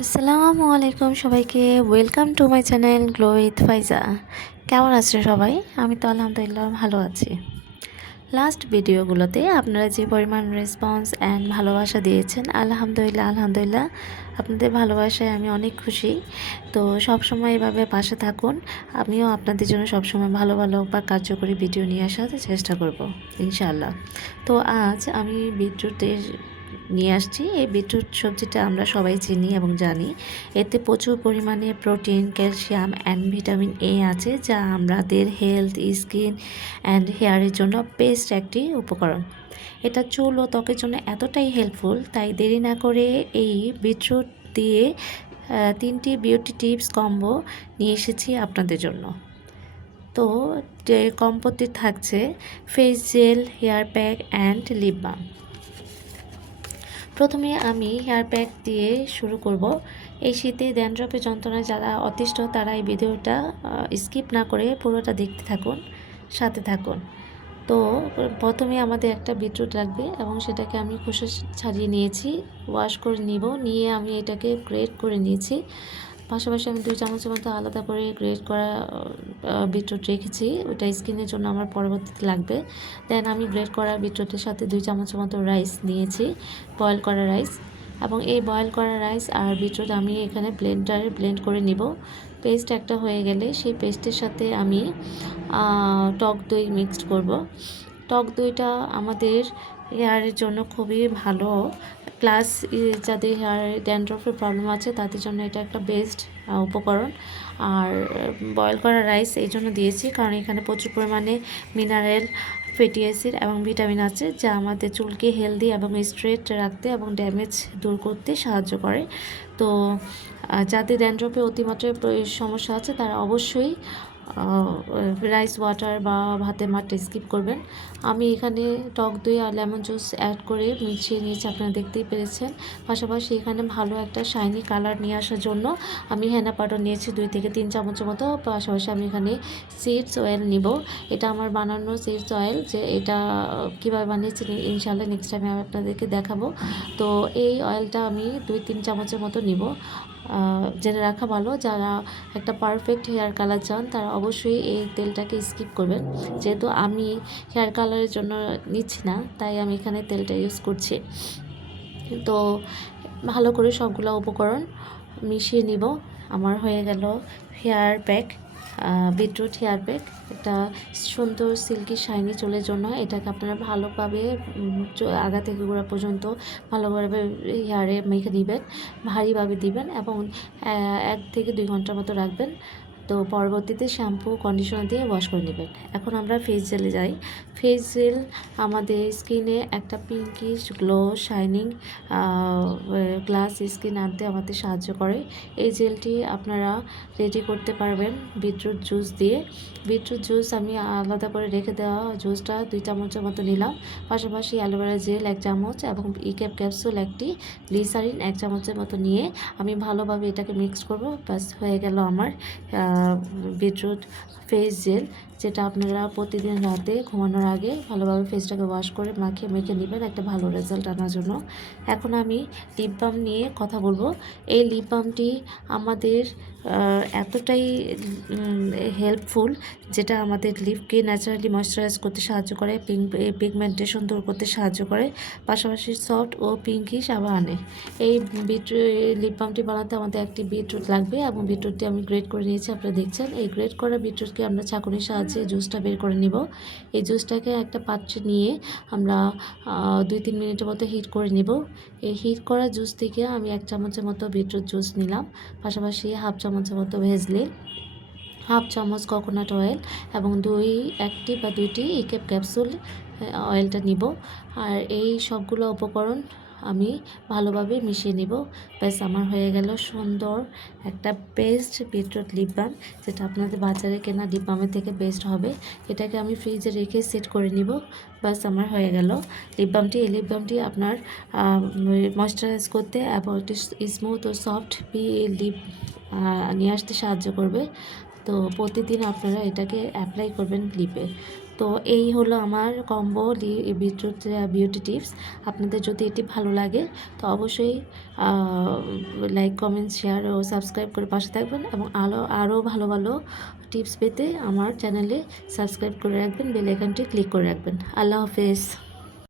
আসসালামু আলাইকুম সবাইকে, welcome to my channel glow with ফাইজা। কেমন আছেন সবাই? আমি তো আলহামদুলিল্লাহ ভালো আছি। লাস্ট ভিডিওগুলোতে আপনারা যে পরিমাণ রেসপন্স অ্যান্ড ভালোবাসা দিয়েছেন, আলহামদুলিল্লাহ আপনাদের ভালোবাসায় আমি অনেক খুশি। তো সবসময় এভাবে পাশে থাকুন, আমিও আপনাদের জন্য সবসময় ভালো ভালো বা কার্যকরী ভিডিও নিয়ে আসার চেষ্টা করব ইনশাআল্লাহ। তো আজ আমি বিটরুটের নিয়ে আসছি। এই বিটরুট সবজিটা আমরা সবাই চিনি এবং জানি, এতে প্রচুর পরিমাণে protein, calcium and vitamin A আছে, যা আমাদের হেলথ, স্কিন অ্যান্ড হেয়ারের জন্য বেস্ট একটি উপকরণ। এটা চুল ও ত্বকের জন্য এতটাই হেল্পফুল, তাই দেরি না করে এই বিটরুট দিয়ে 3টি বিউটি টিপস কম্বো নিয়ে এসেছি আপনাদের জন্য। তো কম্বোতে থাকছে face gel, hair pack and lip balm. প্রথমে আমি হেয়ার প্যাক দিয়ে শুরু করব। এই শীতে ড্যান্ড্রফের যন্ত্রণায় যারা অতিষ্ঠ, তারা এই ভিডিওটা স্কিপ না করে পুরোটা দেখতে থাকুন, সাথে থাকুন। তো প্রথমে আমাদের একটা বিটরুট লাগবে এবং সেটাকে আমি খোসা ছাড়িয়ে নিয়েছি, ওয়াশ করে নিয়ে আমি এটাকে গ্রেট করে নিয়েছি। পাশাপাশি আমি 2 চামচের মতো আলাদা করে গ্রেট করা বিটরুট রেখেছি, ওইটা স্কিনের জন্য আমার পরবর্তীতে লাগবে। দেন আমি গ্রেট করা বিটরুটের সাথে 2 চামচের মতো রাইস নিয়েছি, বয়েল করা রাইস। এবং এই বয়েল করা রাইস আর বিটরুট আমি এখানে ব্লেন্ডারে ব্লেন্ড করে নিব। পেস্ট একটা হয়ে গেলে সেই পেস্টের সাথে আমি টক দই মিক্সড করব। টক দইটা আমাদের হেয়ারের জন্য খুবই ভালো, প্লাস যাদের হেয়ারে ড্যান্ড্রফের প্রবলেম আছে তাদের জন্য এটা একটা বেস্ট উপকরণ। আর বয়েল করা রাইস এই জন্য দিয়েছি কারণ এখানে প্রচুর পরিমাণে মিনারেল, ফ্যাটি অ্যাসিড এবং ভিটামিন আছে, যা আমাদের চুলকে হেলদি এবং স্ট্রেট রাখতে এবং ড্যামেজ দূর করতে সাহায্য করে। তো যাদের ড্যান্ড্রফে অতিমাত্রায় সমস্যা আছে তারা অবশ্যই রাইস ওয়াটার বা ভাতের মাঠটা স্কিপ করবেন। আমি এখানে টক দই আর লেমন জুস অ্যাড করে মিশিয়ে নিয়েছি, আপনারা দেখতেই পেরেছেন। পাশাপাশি এখানে ভালো একটা শাইনি কালার নিয়ে আসার জন্য আমি হেনা পাউডার নিয়েছি 2 থেকে 3 চামচের মতো। পাশাপাশি আমি এখানে সিডস অয়েল নিব। এটা আমার বানানো সিডস অয়েল, যে এটা কীভাবে বানিয়েছি ইনশাআল্লাহ নেক্সট টাইমে আমি আপনাদেরকে দেখাবো। তো এই অয়েলটা আমি 2-3 চামচের মতো নিব। জেনে রাখা ভালো, যারা একটা পারফেক্ট হেয়ার কালার চান তারা অবশ্যই এই তেলটাকে স্কিপ করবেন। যেহেতু আমি হেয়ার কালারের জন্য নিচ্ছি না, তাই আমি এখানে তেলটা ইউজ করছি। তো ভালো করে সবগুলো উপকরণ মিশিয়ে নিব। আমার হয়ে গেল hair pack, beetroot hair pack. একটা সুন্দর সিল্কি শাইনি চুলের জন্য এটাকে আপনারা ভালোভাবে আগা থেকে গোড়া পর্যন্ত ভালোভাবে হেয়ারে মেখে দিবেন, ভারীভাবে দিবেন এবং 1 থেকে 2 ঘন্টার মতো রাখবেন। তো পরবর্তীতে শ্যাম্পু, কন্ডিশনার দিয়ে ওয়াশ করে নেবেন। এখন আমরা ফেস জেলে যাই। ফেস জেল আমাদের স্কিনে একটা pinkish glow, shining glass skin আনতে আমাদের সাহায্য করে। এই জেলটি আপনারা রেডি করতে পারবেন বিটরুট জুস দিয়ে। বিটরুট জুস আমি আলাদা করে রেখে দেওয়া জুসটা 2 চামচের মতো নিলাম। পাশাপাশি অ্যালোভেরা জেল 1 চামচ এবং ইক্যাপ ক্যাপসুল 1টি, গ্লিসারিন 1 চামচের মতো নিয়ে আমি ভালোভাবে এটাকে মিক্স করব। ব্যাস হয়ে গেল আমার বিটরুট ফেস জেল, যেটা আপনারা প্রতিদিন রাতে ঘুমানোর আগে ভালোভাবে ফেসটাকে ওয়াশ করে মেখে নেবেন একটা ভালো রেজাল্ট আনার জন্য। এখন আমি লিপ বাম নিয়ে কথা বলবো। এই লিপ বামটি আমাদের এতটাই হেল্পফুল, যেটা আমাদের লিপকে ন্যাচারালি ময়শ্চারাইজ করতে সাহায্য করে, পিগমেন্টেশন দূর করতে সাহায্য করে, পাশাপাশি সফট ও পিঙ্কিশ আভা আনে। এই লিপ বামটি বানাতে আমাদের একটি বিটরুট লাগবে এবং বিটরুটটি আমি গ্রেট করে নিয়েছি, আপনারা দেখছেন। এই গ্রেট করা বিটরুটকে আমরা ছাঁকুনির সাহায্যে জুসটা বের করে নিব। এই জুসটাকে একটা পাত্রে নিয়ে আমরা 2-3 মিনিটের মতো হিট করে নিব। এই হিট করা জুস থেকে আমি 1 চামচের মতো বিটরুট জুস নিলাম, পাশাপাশি 1/2 চামচের মতো ভেজলিন, 1/2 চামচ কোকোনাট অয়েল এবং 1টি বা 2টি ইকেপ ক্যাপসুল অয়েলটা নিব। আর এই সবগুলো উপকরণ আমি ভালোভাবে মিশিয়ে নিব। ব্যাস আমার হয়ে গেল সুন্দর একটা বেস্ট বিটরুট লিপ বাম, যেটা আপনাদের বাজারে কেনা লিপ বামের থেকে বেস্ট হবে। এটাকে আমি ফ্রিজে রেখে সেট করে নিব। ব্যাস আমার হয়ে গেল লিপ বামটি। এই লিপ বামটি আপনার ময়শ্চারাইজ করতে এবং স্মুথ ও সফট লিপ নিয়ে আসতে সাহায্য করবে। তো প্রতিদিন আপনারা এটাকে অ্যাপ্লাই করবেন লিপে। তো এই হলো আমার কম্বো বিটরুট বিউটি টিপস। আপনাদের যদি এটি ভালো লাগে তো অবশ্যই লাইক, কমেন্ট, শেয়ার ও সাবস্ক্রাইব করে পাশে থাকবেন, এবং আরও ভালো ভালো টিপস পেতে আমার চ্যানেলে সাবস্ক্রাইব করে রাখবেন, বেল আইকনটি ক্লিক করে রাখবেন। আল্লাহ হাফেজ।